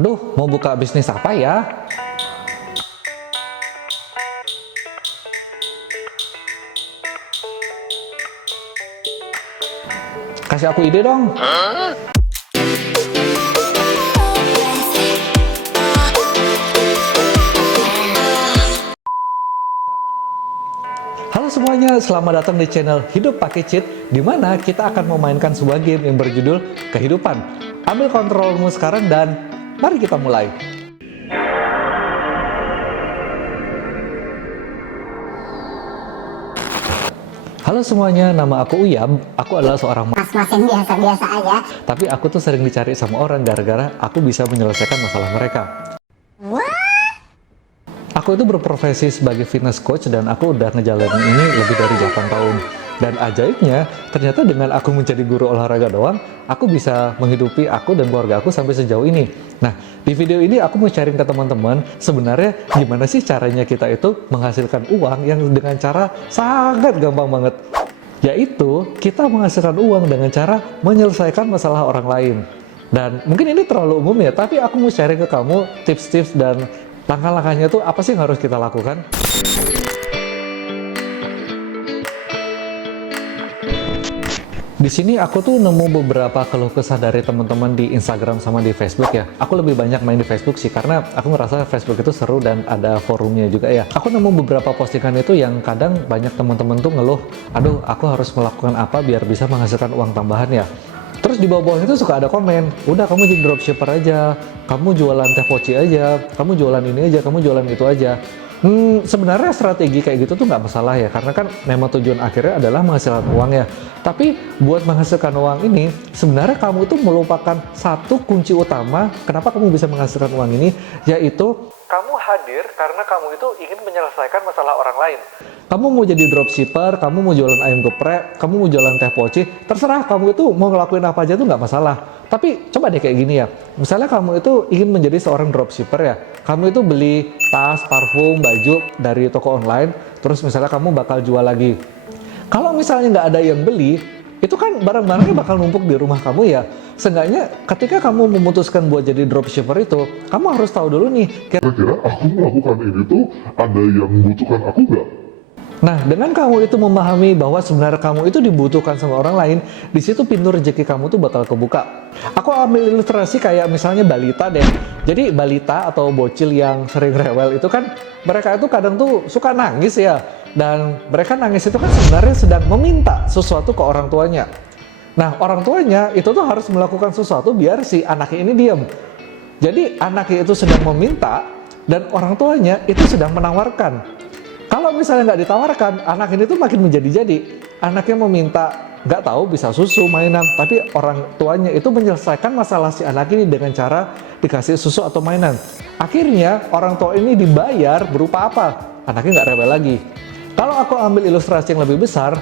Aduh, mau buka bisnis apa ya? Kasih aku ide dong. Halo semuanya, selamat datang di channel Hidup Pakai Cheat, di mana kita akan memainkan sebuah game yang berjudul Kehidupan. Ambil kontrolmu sekarang dan mari kita mulai. Halo semuanya, nama aku Uyam. Aku adalah seorang mas-mas yang biasa-biasa aja. tapi aku tuh sering dicari sama orang gara-gara aku bisa menyelesaikan masalah mereka. Aku itu berprofesi sebagai fitness coach dan aku udah ngejalanin ini lebih dari 8 tahun. Dan ajaibnya, ternyata dengan aku menjadi guru olahraga doang, aku bisa menghidupi aku dan keluarga aku sampai sejauh ini. Nah, di video ini aku mau sharing ke teman-teman, sebenarnya gimana sih caranya kita itu menghasilkan uang yang dengan cara sangat gampang banget. Yaitu, kita menghasilkan uang dengan cara menyelesaikan masalah orang lain. Dan mungkin ini terlalu umum ya, tapi aku mau sharing ke kamu tips-tips dan langkah-langkahnya tuh apa sih yang harus kita lakukan. Di sini aku tuh nemu beberapa keluh kesah dari teman-teman di Instagram sama di Facebook ya. Aku lebih banyak main di Facebook sih karena aku ngerasa Facebook itu seru dan ada forumnya juga ya. Aku nemu beberapa postingan itu yang kadang banyak teman-teman tuh ngeluh, aduh aku harus melakukan apa biar bisa menghasilkan uang tambahan ya. Terus di bawah-bawah itu suka ada komen, udah kamu jadi dropshipper aja, kamu jualan teh poci aja, kamu jualan ini aja, kamu jualan itu aja. Sebenarnya strategi kayak gitu tuh nggak masalah ya, karena kan memang tujuan akhirnya adalah menghasilkan uang ya. Tapi buat menghasilkan uang ini, sebenarnya kamu itu melupakan satu kunci utama kenapa kamu bisa menghasilkan uang ini, yaitu kamu hadir karena kamu itu ingin menyelesaikan masalah orang lain. Kamu mau jadi dropshipper, kamu mau jualan ayam geprek, kamu mau jualan teh poci, terserah kamu itu mau ngelakuin apa aja tuh nggak masalah. Tapi coba deh kayak gini ya, misalnya kamu itu ingin menjadi seorang dropshipper ya, kamu itu beli tas, parfum, baju dari toko online, terus misalnya kamu bakal jual lagi. Kalau misalnya nggak ada yang beli, itu kan barang-barangnya bakal numpuk di rumah kamu ya. Seenggaknya ketika kamu memutuskan buat jadi dropshipper itu, kamu harus tahu dulu nih, Kira-kira aku melakukan ini tuh ada yang membutuhkan aku nggak? nah, dengan kamu itu memahami bahwa sebenarnya kamu itu dibutuhkan sama orang lain, di situ pintu rezeki kamu tuh bakal kebuka. Aku ambil ilustrasi kayak misalnya balita deh. Jadi balita atau bocil yang sering rewel itu kan mereka itu kadang tuh suka nangis ya. Dan mereka nangis itu kan sebenarnya sedang meminta sesuatu ke orang tuanya. Nah, orang tuanya itu tuh harus melakukan sesuatu biar si anaknya ini diam. Jadi anaknya itu sedang meminta dan orang tuanya itu sedang menawarkan. Kalau misalnya nggak ditawarkan, anak ini tuh makin menjadi-jadi. Anaknya meminta, nggak tahu bisa susu, mainan, tapi orang tuanya itu menyelesaikan masalah si anak ini dengan cara dikasih susu atau mainan. Akhirnya orang tua ini dibayar berupa apa? Anaknya nggak rewel lagi. Kalau aku ambil ilustrasi yang lebih besar,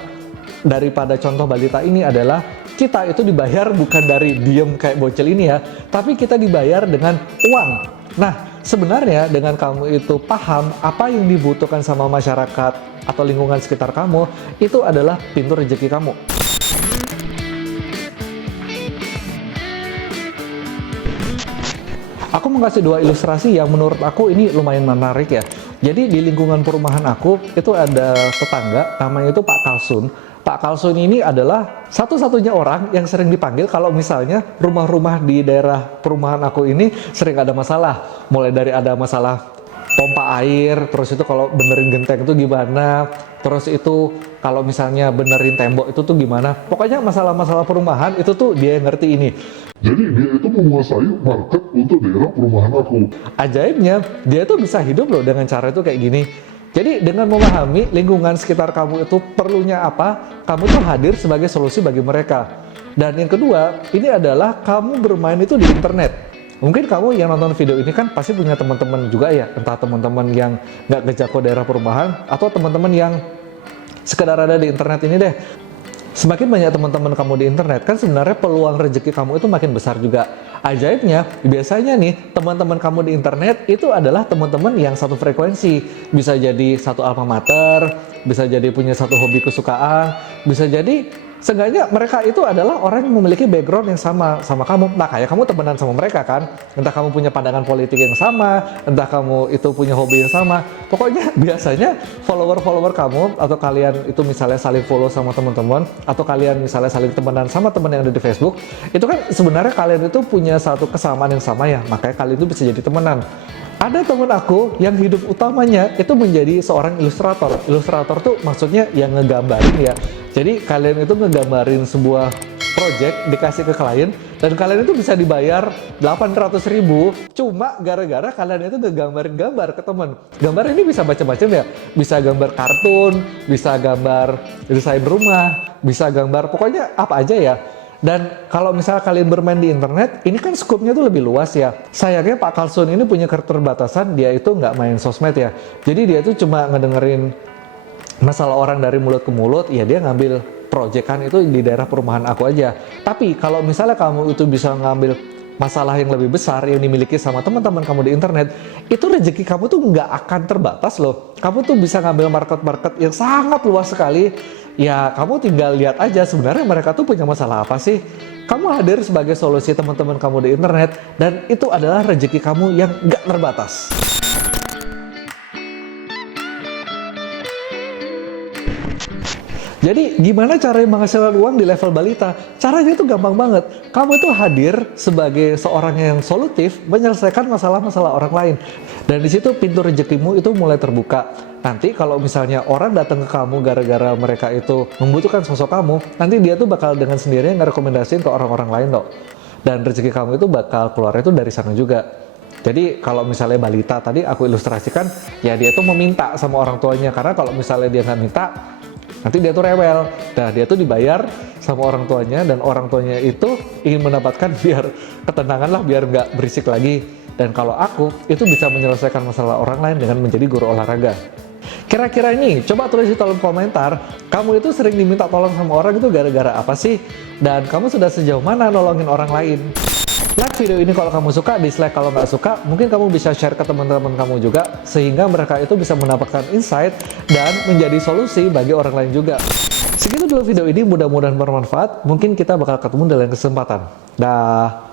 daripada contoh balita ini adalah kita itu dibayar bukan dari diem kayak bocil ini ya, tapi kita dibayar dengan uang. Nah, sebenarnya dengan kamu itu paham apa yang dibutuhkan sama masyarakat atau lingkungan sekitar kamu, itu adalah pintu rezeki kamu. Aku mau kasih dua ilustrasi yang menurut aku ini lumayan menarik ya. Jadi di lingkungan perumahan aku itu ada tetangga namanya itu Pak Kalsun. Pak Kalsun ini adalah satu-satunya orang yang sering dipanggil kalau misalnya rumah-rumah di daerah perumahan aku ini sering ada masalah. Mulai dari ada masalah pompa air, terus itu kalau benerin genteng itu gimana, terus itu kalau misalnya benerin tembok itu tuh gimana. Pokoknya masalah-masalah perumahan itu tuh dia yang ngerti ini. Jadi dia itu menguasai market untuk daerah perumahan aku. Ajaibnya, dia tuh bisa hidup loh dengan cara itu kayak gini. Jadi dengan memahami lingkungan sekitar kamu itu perlunya apa, kamu tuh hadir sebagai solusi bagi mereka. Dan yang kedua, ini adalah kamu bermain itu di internet. Mungkin kamu yang nonton video ini kan pasti punya teman-teman juga ya, entah teman-teman yang nggak ngejangkau daerah perumahan, atau teman-teman yang sekedar ada di internet ini deh. Semakin banyak teman-teman kamu di internet, kan sebenarnya peluang rezeki kamu itu makin besar juga. Ajaibnya, biasanya nih, teman-teman kamu di internet itu adalah teman-teman yang satu frekuensi. Bisa jadi satu alma mater, bisa jadi punya satu hobi kesukaan, bisa jadi Seenggaknya mereka itu adalah orang yang memiliki background yang sama kamu. Nah, kayak kamu temenan sama mereka kan? Entah kamu punya pandangan politik yang sama, entah kamu itu punya hobi yang sama. Pokoknya biasanya follower-follower kamu atau kalian itu misalnya saling follow sama teman-teman, atau kalian misalnya saling temenan sama teman yang ada di Facebook, itu kan sebenarnya kalian itu punya satu kesamaan yang sama ya, makanya kalian itu bisa jadi temenan. Ada temen aku yang hidup utamanya itu menjadi seorang ilustrator. Ilustrator tuh maksudnya yang ngegambarin ya. Jadi kalian itu ngegambarin sebuah project dikasih ke klien, dan kalian itu bisa dibayar 800.000 cuma gara-gara kalian itu ngegambarin gambar ke temen. Gambar ini bisa macam-macam ya. Bisa gambar kartun, bisa gambar desain rumah, bisa gambar pokoknya apa aja ya. Dan kalau misalnya kalian bermain di internet, ini kan skupnya tuh lebih luas ya. Sayangnya Pak Carlson ini punya keterbatasan, dia itu nggak main sosmed ya. Jadi dia tuh cuma ngedengerin masalah orang dari mulut ke mulut, ya dia ngambil proyekan itu di daerah perumahan aku aja. Tapi kalau misalnya kamu itu bisa ngambil masalah yang lebih besar yang dimiliki sama teman-teman kamu di internet, itu rezeki kamu tuh nggak akan terbatas loh. Kamu tuh bisa ngambil market-market yang sangat luas sekali. Ya kamu tinggal lihat aja sebenarnya mereka tuh punya masalah apa sih. Kamu hadir sebagai solusi teman-teman kamu di internet, dan itu adalah rezeki kamu yang nggak terbatas. Jadi gimana cara menghasilkan uang di level balita? Caranya itu gampang banget. Kamu itu hadir sebagai seorang yang solutif menyelesaikan masalah-masalah orang lain. Dan di situ pintu rezekimu itu mulai terbuka. Nanti kalau misalnya orang datang ke kamu gara-gara mereka itu membutuhkan sosok kamu, nanti dia tuh bakal dengan sendirinya ngerekomendasiin ke orang-orang lain loh. Dan rezeki kamu itu bakal keluar itu dari sana juga. Jadi kalau misalnya balita tadi aku ilustrasikan, ya dia tuh meminta sama orang tuanya. Karena kalau misalnya dia nggak minta, nanti dia tuh rewel. Nah, dia tuh dibayar sama orang tuanya, dan orang tuanya itu ingin mendapatkan biar ketenangan lah, biar nggak berisik lagi. Dan kalau aku, itu bisa menyelesaikan masalah orang lain dengan menjadi guru olahraga. Kira-kira ini, coba tulis di kolom komentar, kamu itu sering diminta tolong sama orang itu gara-gara apa sih? Dan kamu sudah sejauh mana nolongin orang lain? Like video ini kalau kamu suka, dislike kalau nggak suka. Mungkin kamu bisa share ke teman-teman kamu juga, sehingga mereka itu bisa mendapatkan insight dan menjadi solusi bagi orang lain juga. Segitu dulu video ini, mudah-mudahan bermanfaat. Mungkin kita bakal ketemu dalam kesempatan. Dah.